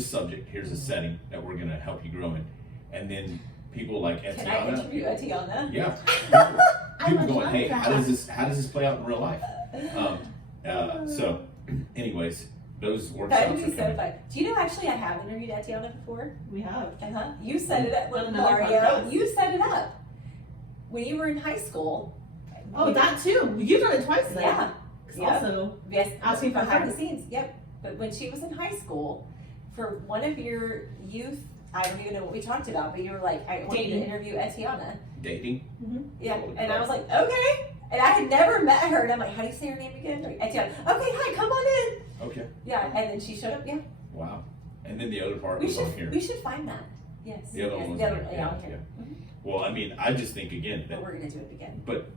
subject, here's a setting that we're going to help you grow in, and then people like Etiana. Can I interview Etiana? Yeah. People going, hey, how does this play out in real life? So, anyways, those workshops That would are be so coming. fun. Do you know actually I have interviewed Etiana before? We have. Uh-huh. You set it up with On another Mario. podcast. You set it up. When you were in high school. Oh, that too. You've done it twice then. Yeah. 'Cause Yep. Also, Yes, asking for behind help. the scenes. Yep. But when she was in high school, for one of your youth, I don't even know what we talked about, but you were like, I want you to Dating. interview Etiana. Dating. Yeah. Oh, And I was like, okay. And I had never met her, and I'm like, how do you say her name again? Like, Etiana. Okay, hi, come on in. Okay. Yeah. And then she showed up. Yeah. Wow. And then the other part We was on here. should find that. Yes. The other yes. one was the other on one. here. Yeah, on Yeah. here. Mhm. Well, I mean, I just think again that But we're gonna do it again. But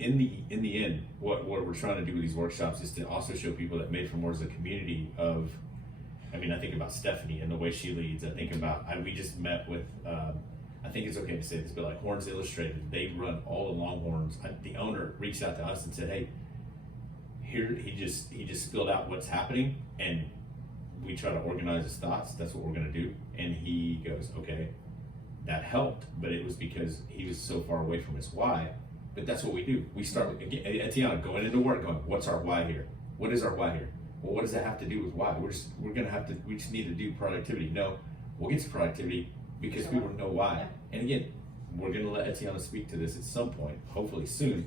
in the end, what we're trying to do with these workshops is to also show people that Made for More is a community of. I mean, I think about Stephanie and the way she leads. I think about we just met with. I think it's okay to say this, but like Horns Illustrated, they run all the Longhorns. The owner reached out to us and said, "Hey, here he just spilled out what's happening, and we try to organize his thoughts. That's what we're gonna do." And he goes, "Okay." That helped, but it was because he was so far away from his why. But that's what we do. We start with Etiana going into work, going, "What's our why here? What is our why here? Well, what does that have to do with why? We just need to do productivity. No, we'll get to productivity because people know why. Yeah. And again, we're going to let Etiana speak to this at some point, hopefully soon,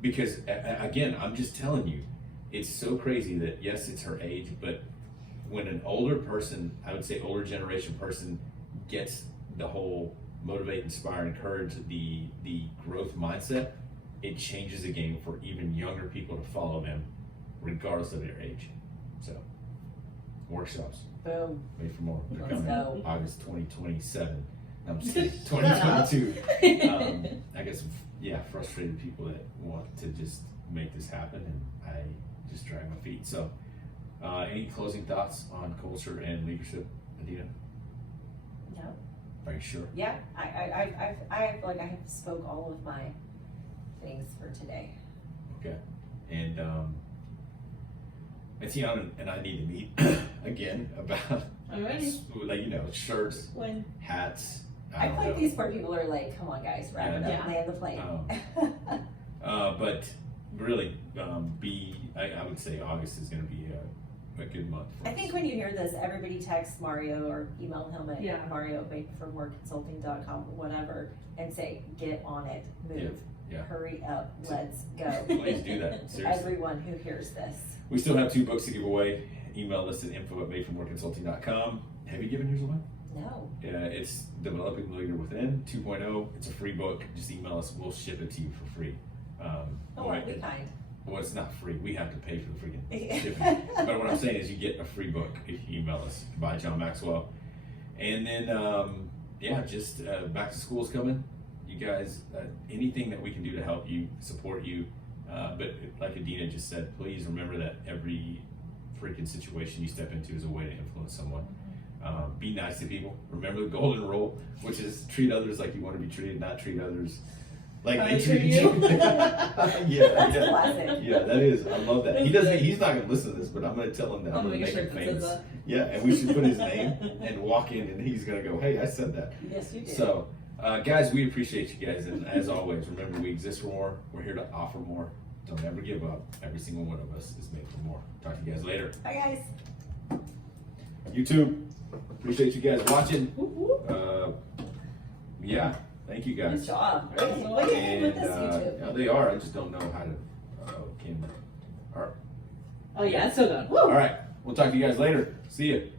because again, I'm just telling you, it's so crazy that yes, it's her age, but when an older person, I would say older generation person, gets the whole motivate, inspire, encourage, the growth mindset, it changes the game for even younger people to follow them, regardless of their age. So, workshops, Boom. Made for More. They're Let's coming go. August 2027. I'm just kidding, 2022. I got some frustrated people that want to just make this happen, and I just drag my feet. So, any closing thoughts on culture and leadership, Adina? No. Are you sure? Yeah. I feel like I have spoke all of my things for today. Okay. And Etiana and I need to meet again about Alrighty. shirts, When? hats. I don't feel like know. these poor people are like, come on, guys, wrap it Yeah. up, land the plane. But really, I would say August is going to be a good month. For I think when you hear this, everybody text Mario or email him at Yeah. Mario madeformoreconsulting.com or whatever and say, get on it, move, Yeah. hurry up, let's go. Please do that. Seriously. Everyone who hears this. We still have 2 books to give away. Email us at info@madeformoreconsulting.com. Have you given yours away? No. It's Developing the Leader Within 2.0. It's a free book. Just email us. We'll ship it to you for free. Aren't we kind? Well, it's not free. We have to pay for the freaking shipping. But what I'm saying is you get a free book if you email us by John Maxwell. And then, just back to school is coming. you guys, anything that we can do to help you, support you. But like Adina just said, please remember that every freaking situation you step into is a way to influence someone. Be nice to people. Remember the golden rule, which is treat others like you want to be treated, not treat others like How they they treat treat you. you. That's yeah. classic. Yeah, that is. I love that. He That's doesn't. good. He's not gonna listen to this, but I'm gonna tell him that. I'm gonna make make sure him it famous. says that. Yeah, and we should put his name and walk in, and he's gonna go, "Hey, I said that." Yes, you do. So, guys, we appreciate you guys, and as always, remember we exist for more. We're here to offer more. Don't ever give up. Every single one of us is made for more. Talk to you guys later. Bye, guys. YouTube, appreciate you guys watching. Whoop, whoop. Yeah, thank you Good guys. job. Look at him with And this YouTube. yeah, they are. I just don't know how to. Can. All right. Oh yeah, it's so good. Woo. All right. We'll talk to you guys later. See you.